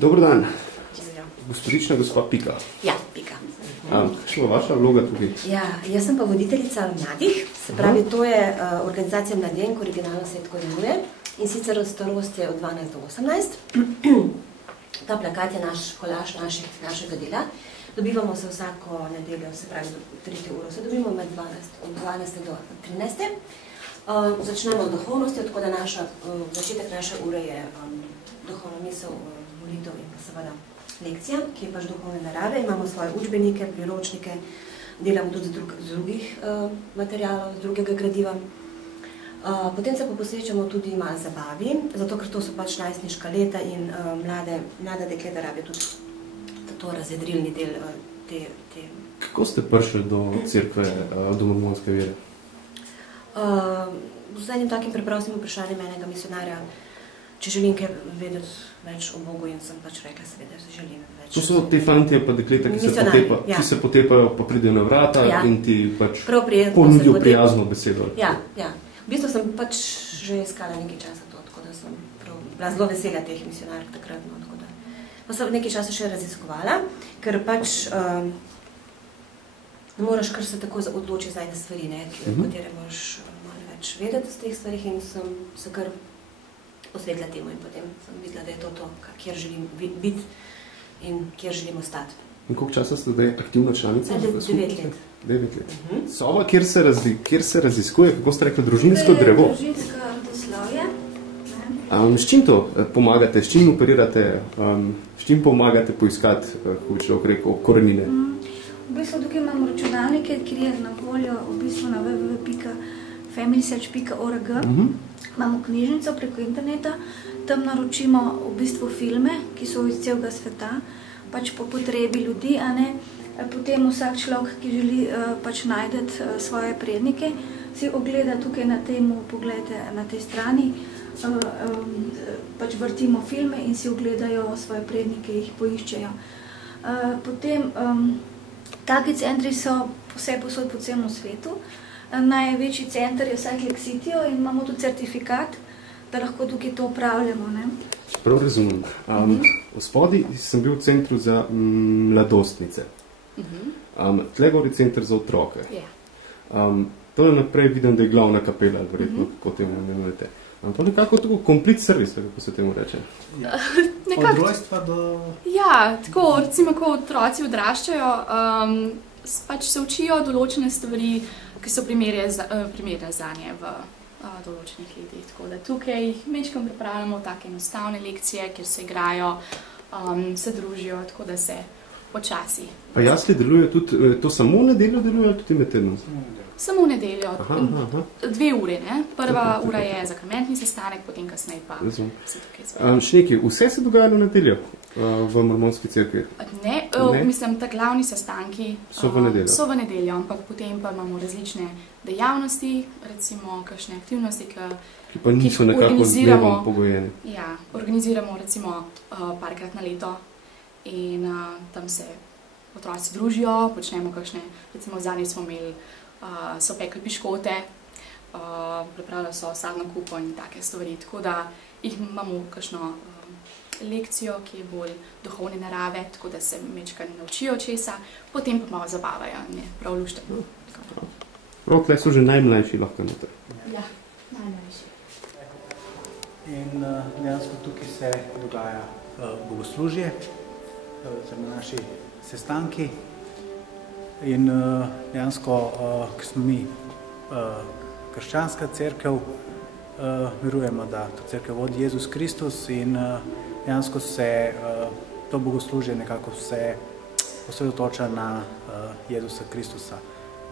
Dobar dan. Gospodična gospa Pika. Ja, Pika. Kakšna je vaša vloga tukaj? Ja, jaz sem pa voditeljica mladih, se pravi, to je organizacija Mladenk, originalno se tako imenuje, in sicer starost je od 12 do 18. Ta plakat je naš kolaž našega dela. Dobivamo se vsako nedeljo, se pravi, do 3. uro se dobimo med 12. do 13. Začnemo z duhovnostjo, tako da začetek naše ure je duhovna misel, molitev in pa seveda lekcija, ki je pač duhovne narave. Imamo svoje učbenike, priročnike, delamo tudi z drugih materialov, z drugega gradiva. Potem se pa posvečamo tudi malo zabavi, zato ker to so pač najstniška leta in mlada dekleta rabijo tudi to razjedrilni del te. Kako ste prišli do cerkve, do mormonske vere? Z enim takim preprostim vprašanjem enega misionarja, če želim kaj vedeti več o Bogu, in sem pač rekla, seveda, želim več. To so te fantje pa dekleta, ki se potepajo, pa pridejo na vrata in ti pač ponudijo prijazno besedo. Ja. V bistvu sem pač že iskala nekaj časa to, tako da sem bila zelo vesela teh misionark takrat. Pa sem nekaj časa še raziskovala, ker pač ne moraš kar se tako odločiti za ene stvari, katere moraš malo več vedeti z teh stvarih, in sem se kar posvetila temu in potem sem videla, da je to, kjer želim biti in kjer želim ostati. In koliko časa ste zdaj aktivna članica? 9 let. 9 let. Sova, kjer se raziskuje, kako ste rekli, družinsko drevo? Družinsko rodoslovje. S čim to pomagate, s čim operirate, s čim pomagate poiskati, kako bi človek rekel, korenine? V bistvu tukaj imamo računalnike, kjer je na voljo v bistvu na www.familysearch.org. Imamo knjižnico preko interneta, tam naročimo v bistvu filme, ki so iz celega sveta, pač po potrebi ljudi, a ne. Potem vsak človek, ki želi pač najdeti svoje prednike, si ogleda tukaj na temu, pogledajte na tej strani, pač vrtimo filme in si ogledajo svoje prednike, jih poiščejo. Potem taki centri so vse posod po celem svetu. Največji center je vsak Lexitio in imamo tudi certifikat, da lahko tukaj to upravljamo. Prav razumem. V spodi sem bil v centru za mladostnice. Tle gori center za otroke. To naprej vidim, da je glavna kapela, verjetno, kako temu imenujete. To je nekako tako complete service, kako se temu reče. Od rojstva do... Ja, tako, recimo, ko otroci odraščajo, pač se učijo določene stvari, ki so primerne zanje v določenih letih. Tako da tukaj jih mečkam pripravljamo take enostavne lekcije, kjer se igrajo, se družijo, tako da se počasi. Pa jasli delujejo tudi, to samo v nedeljo delujejo ali tudi med tednom? Samo v nedeljo, 2 ure, ne? Prva ura je zakramentni sestanek, potem kasneje pa se tukaj zvejo. Šneki, vse se dogaja v nedeljo v mormonski cerkvi? Ne, mislim, ta glavni sestanki so v nedeljo, ampak potem pa imamo različne dejavnosti, recimo kakšne aktivnosti, ki pa niso nekako z dnevom pogojene. Ja, organiziramo recimo parkrat na leto in tam se otroci družijo, počnemo kakšne, recimo zadnji smo imeli, so pekli piškote, pripravljali so sadno kupo in take stvari, tako da jih imamo kakšno lekcijo, ki je bolj duhovne narave, tako da se mečka ne naučijo česa, potem pa malo zabavajo, ne, prav lušteno. Prav, tle so že najmlajši lahko noter. Ja, najmlajši. In dejansko tukaj se dogaja bogoslužje, naši sestanki. In dejansko, ker smo mi krščanska cerkev, verujemo, da to cerkev vodi Jezus Kristus in dejansko se to bogoslužje nekako vse osredotoča na Jezusa Kristusa.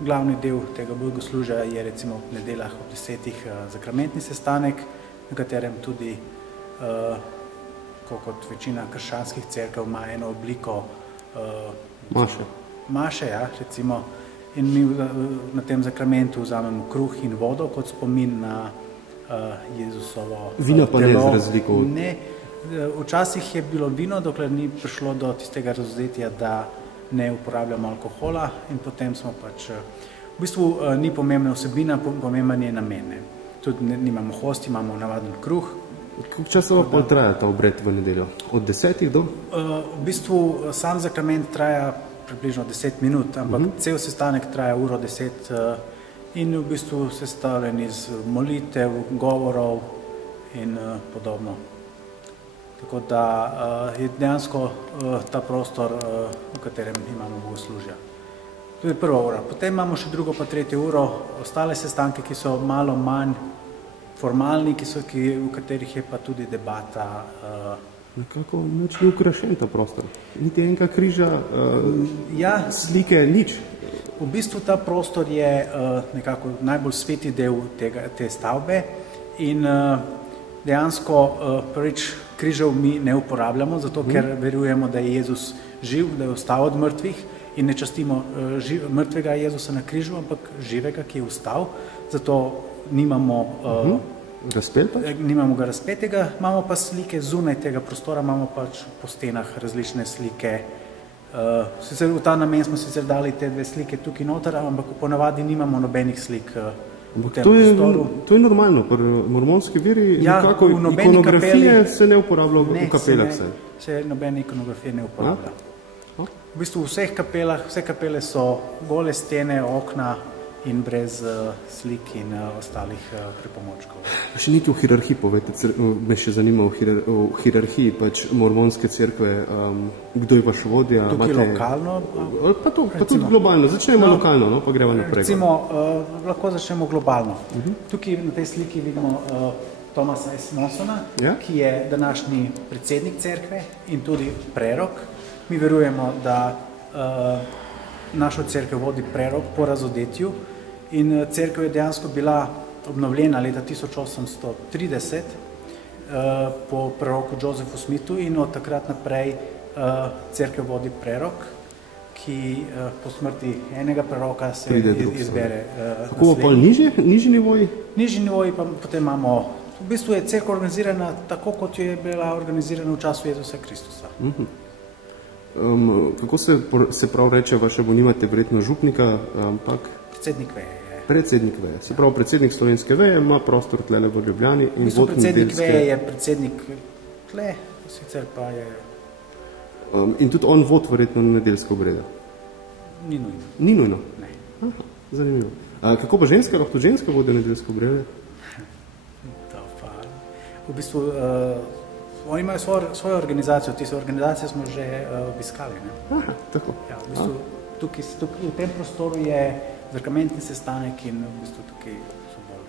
Glavni del tega bogoslužja je recimo v nedeljah ob 10. zakramentni sestanek, na katerem tudi, kot večina krščanskih cerkev, ima eno obliko maše, ja, recimo, in mi na tem zakramentu vzamemo kruh in vodo kot spomin na Jezusovo telo. Vino pa ne z razliko? Ne, včasih je bilo vino, dokler ni prišlo do tistega razvzetja, da ne uporabljamo alkohola, in potem smo pač, v bistvu ni pomembna vsebina, pomemben je namen. Tudi nimamo hosti, imamo navaden kruh Koliko časa pa traja ta obred v nedeljo? Od 10 do? V bistvu sam zakrament traja približno 10 minut, ampak cel sestanek traja 1:10 in v bistvu sestavljen iz molitev, govorov in podobno. Tako da je dejansko ta prostor, v katerem imamo bogoslužja. To je prva ura. Potem imamo še drugo pa tretjo uro, ostale sestanke, ki so malo manj formalni, v katerih je pa tudi debata. Nekako nič ni ukrašen ta prostor. Niti enega križa, slike, nič. V bistvu ta prostor je nekako najbolj sveti del te stavbe in dejansko prvič križev mi ne uporabljamo, zato ker verujemo, da je Jezus živ, da je vstal od mrtvih in ne častimo mrtvega Jezusa na križu, ampak živega, ki je vstal, zato nimamo ga razpetega, imamo pa slike zunaj tega prostora, imamo pač po stenah različne slike. Sicer v ta namen smo sicer dali te dve slike tukaj noter, ampak ponavadi nimamo nobenih slik v tem prostoru. To je normalno, pri mormonski veri nekako ikonografije se ne uporablja v kapelah. Se nobene ikonografije ne uporablja. V bistvu vse kapele so gole stene, okna, in brez slik in ostalih pripomočkov. Še nekaj v hierarhiji povedete, me še zanima v hierarhiji pač mormonske cerkve, kdo je vaš vodja? Tukaj lokalno? Pa tudi globalno, začnemo lokalno, pa gremo naprej. Recimo, lahko začnemo globalno. Tukaj na tej sliki vidimo Thomasa S. Monsona, ki je današnji predsednik cerkve in tudi prerok. Mi verujemo, da našo cerkev vodi prerok po razodetju in cerkev je dejansko bila obnovljena leta 1830 po preroku Josephu Smithu in od takrat naprej cerkev vodi prerok, ki po smrti enega preroka se izbere. Kako pa nižji nivoji? Nižji nivoji pa potem imamo, v bistvu je cerkev organizirana tako, kot je bila organizirana v času Jezusa Kristusa. Kako se prav reče, vaše bo nimate verjetno župnika, ampak? Predsednik veje. Predsednik veje. Se pravi, predsednik slovenske veje ima prostor tlele v Ljubljani in vod nedeljske. Predsednik veje je predsednik tle, sicer pa je... In tudi on vod verjetno na nedeljske obrede? Ni nujno. Ni nujno? Ne. Aha, zanimivo. Kako pa ženska, lahko ženska vodi na nedeljske obrede? To pa... V bistvu... Oni imajo svojo organizacijo, tiste organizacije smo že obiskali. Aha, tako. Ja, v bistvu tukaj, v tem prostoru je zakramentni sestanek in v bistvu tukaj so bolj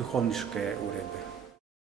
duhovniške uredbe.